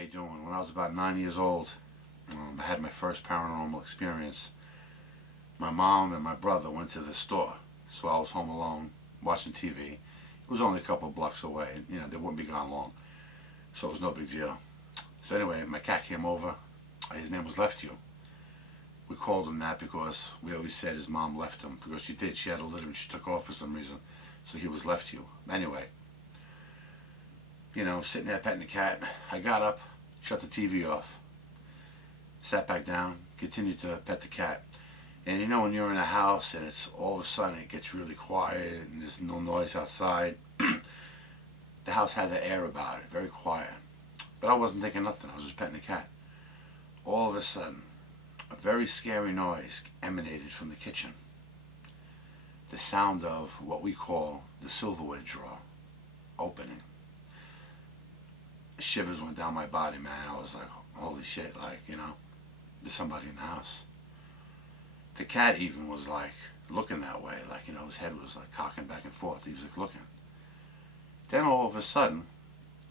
you doing? When I was about 9 years old, I had my first paranormal experience. My mom and my brother went to the store, so I was home alone watching TV. It was only a couple of blocks away. You know, they wouldn't be gone long, so it was no big deal. So anyway, my cat came over. His name was Left You. We called him that because we always said his mom left him, because she did. She had a litter and she took off for some reason, so he was Left You. Anyway, you know, sitting there petting the cat. I got up, shut the TV off, sat back down, continued to pet the cat. And you know, when you're in a house and it's all of a sudden it gets really quiet and there's no noise outside, the house had the air about it, very quiet. But I wasn't thinking nothing, I was just petting the cat. All of a sudden, a very scary noise emanated from the kitchen. The sound of what we call the silverware drawer opening. Shivers went down my body, man. I was like, holy shit, like, you know, there's somebody in the house. The cat even was like looking that way, like, you know, his head was like cocking back and forth. He was like looking. Then all of a sudden,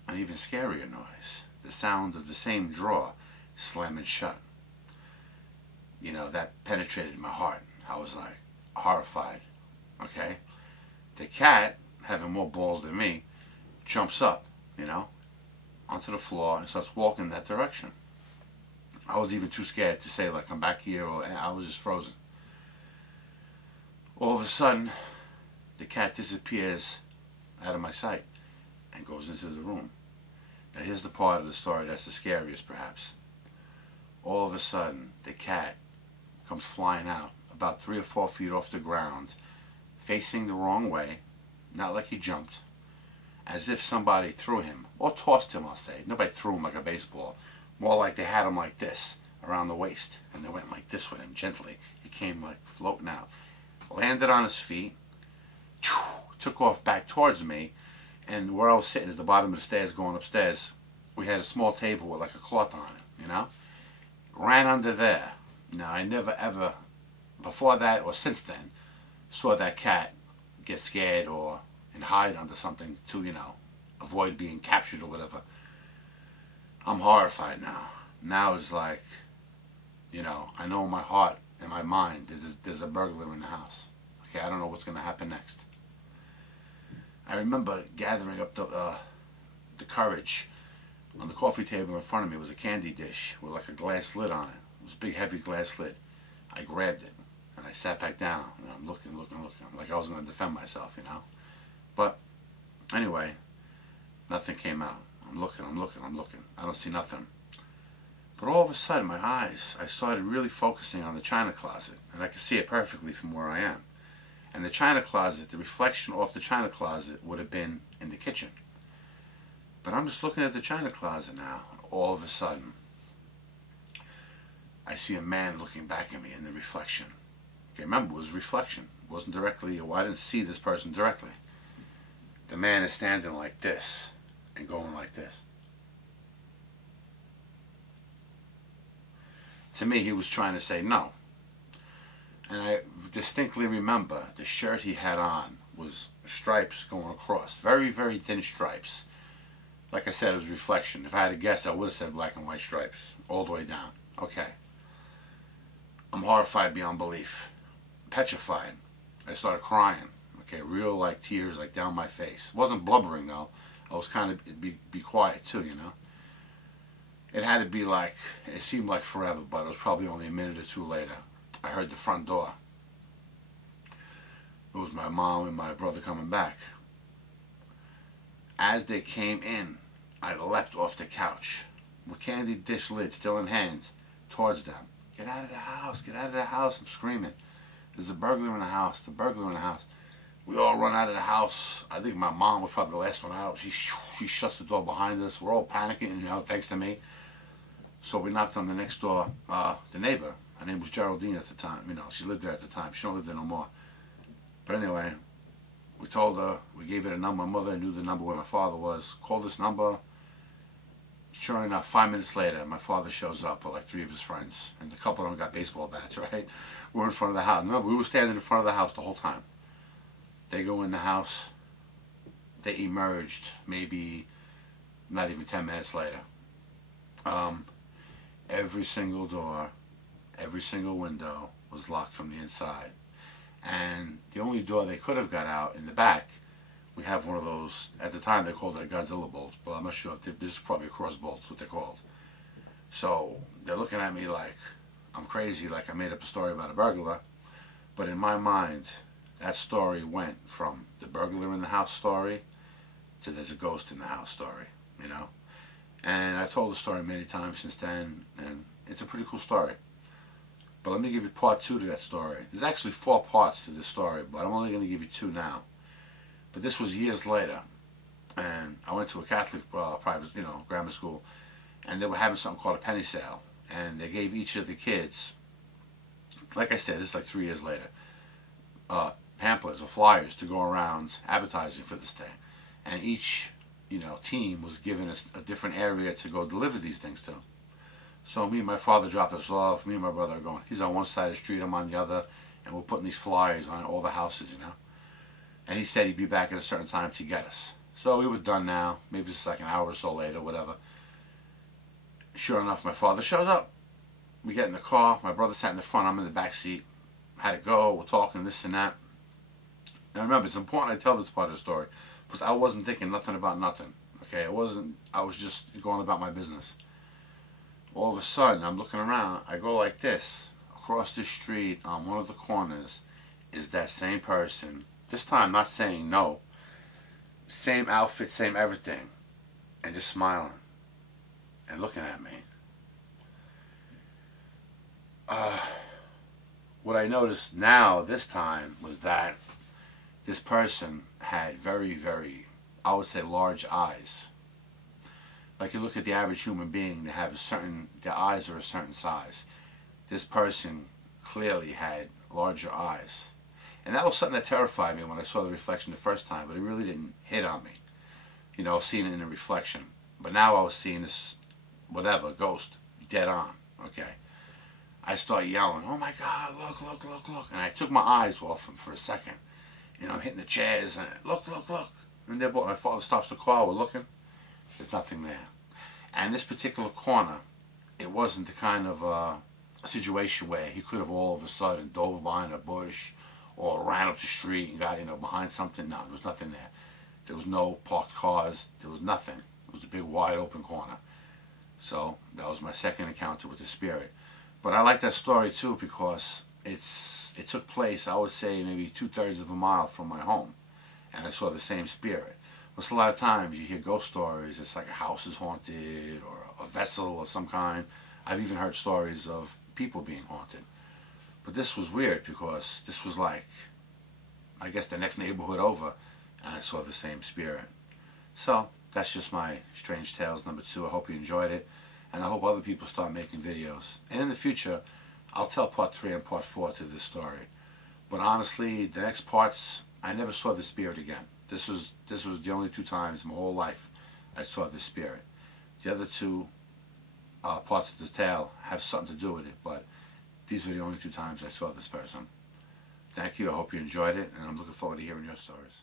an even scarier noise. The sound of the same drawer slamming shut. You know, that penetrated my heart. I was like horrified. Okay? The cat, having more balls than me, jumps up, you know, onto the floor and starts walking in that direction. I was even too scared to say, like, come back here, or I was just frozen. All of a sudden, the cat disappears out of my sight and goes into the room. Now here's the part of the story that's the scariest, perhaps. All of a sudden, the cat comes flying out about 3 or 4 feet off the ground, facing the wrong way, not like he jumped, as if somebody threw him, or tossed him, I'll say. Nobody threw him like a baseball. More like they had him like this, around the waist, and they went like this with him, gently. He came like floating out. Landed on his feet, took off back towards me, and where I was sitting is the bottom of the stairs going upstairs. We had a small table with like a cloth on it, you know? Ran under there. Now, I never ever, before that or since then, saw that cat get scared and hide under something to, you know, avoid being captured or whatever. I'm horrified now. Now it's like, you know, I know in my heart and my mind there's a burglar in the house. Okay, I don't know what's going to happen next. I remember gathering up the courage. On the coffee table in front of me was a candy dish with like a glass lid on it. It was a big, heavy glass lid. I grabbed it and I sat back down and I'm looking, like I was going to defend myself, you know. But anyway, nothing came out. I'm looking. I don't see nothing. But all of a sudden, my eyes, I started really focusing on the china closet, and I could see it perfectly from where I am. And the china closet, the reflection off the china closet would have been in the kitchen. But I'm just looking at the china closet now, and all of a sudden, I see a man looking back at me in the reflection. Okay, remember, it was a reflection. It wasn't directly, well, I didn't see this person directly. The man is standing like this and going like this. To me, he was trying to say no. And I distinctly remember the shirt he had on was stripes going across. Very, very thin stripes. Like I said, it was reflection. If I had to guess, I would have said black and white stripes. All the way down. Okay. I'm horrified beyond belief. Petrified. I started crying. Okay, real like tears like down my face. It wasn't blubbering though. I was kind of be quiet too, you know. It had to be like, it seemed like forever, but it was probably only a minute or two later. I heard the front door. It was my mom and my brother coming back. As they came in, I leapt off the couch, with candy dish lid still in hand, towards them. Get out of the house, get out of the house, I'm screaming. There's a burglar in the house, the burglar in the house. We all run out of the house. I think my mom was probably the last one out. She shuts the door behind us. We're all panicking, you know, thanks to me. So we knocked on the next door, the neighbor. Her name was Geraldine at the time. You know, she lived there at the time. She don't live there no more. But anyway, we told her, we gave her a number. My mother knew the number where my father was. Called this number. Sure enough, 5 minutes later, my father shows up with like 3 of his friends. And a couple of them got baseball bats, right? We're in front of the house. Remember, we were standing in front of the house the whole time. They go in the house. They emerged maybe not even 10 minutes later. Um, every single door, every single window was locked from the inside. And the only door they could have got out in the back, we have one of those, at the time they called it a Godzilla bolt, but I'm not sure if this is probably a cross bolt, what they're called. So they're looking at me like I'm crazy, like I made up a story about a burglar. But in my mind, that story went from the burglar in the house story to there's a ghost in the house story, you know? And I've told the story many times since then, and it's a pretty cool story. But let me give you part 2 to that story. There's actually 4 parts to this story, but I'm only going to give you 2 now. But this was years later, and I went to a Catholic private, grammar school, and they were having something called a penny sale, and they gave each of the kids, like I said, this is like 3 years later, pamphlets or flyers to go around advertising for this thing, and each team was given a different area to go deliver these things to. So me and my father dropped us off. Me and my brother are going. He's on one side of the street, I'm on the other, and we're putting these flyers on all the houses, And he said he'd be back at a certain time to get us. So we were done now. Maybe it's like an hour or so later, whatever. Sure enough, my father shows up. We get in the car. My brother sat in the front. I'm in the back seat. Had to go. We're talking this and that. Now remember, it's important I tell this part of the story because I wasn't thinking nothing about nothing. Okay, I was just going about my business. All of a sudden, I'm looking around. I go like this. Across the street, on one of the corners, is that same person. This time, not saying no. Same outfit, same everything. And just smiling. And looking at me. What I noticed now, this time, was that this person had very, very, I would say, large eyes. Like you look at the average human being, they have their eyes are a certain size. This person clearly had larger eyes. And that was something that terrified me when I saw the reflection the first time, but it really didn't hit on me. Seeing it in a reflection. But now I was seeing this, whatever, ghost, dead on, okay. I start yelling, oh my God, look, look, look, look. And I took my eyes off him for a second. I'm hitting the chairs and look, look, look. And then my father stops the car, we're looking. There's nothing there. And this particular corner, it wasn't the kind of situation where he could have all of a sudden dove behind a bush or ran up the street and got behind something. No, there was nothing there. There was no parked cars. There was nothing. It was a big wide open corner. So that was my second encounter with the spirit. But I like that story too because it took place, I would say, maybe 2/3 of a mile from my home. And I saw the same spirit. Because a lot of times you hear ghost stories, it's like a house is haunted or a vessel of some kind. I've even heard stories of people being haunted. But this was weird because this was like, I guess the next neighborhood over, and I saw the same spirit. So that's just my Strange Tales number 2. I hope you enjoyed it, and I hope other people start making videos. And in the future, I'll tell part 3 and part 4 to this story. But honestly, the next parts, I never saw the spirit again. This was the only 2 times in my whole life I saw the spirit. The other 2 parts of the tale have something to do with it, but these were the only 2 times I saw this person. Thank you. I hope you enjoyed it, and I'm looking forward to hearing your stories.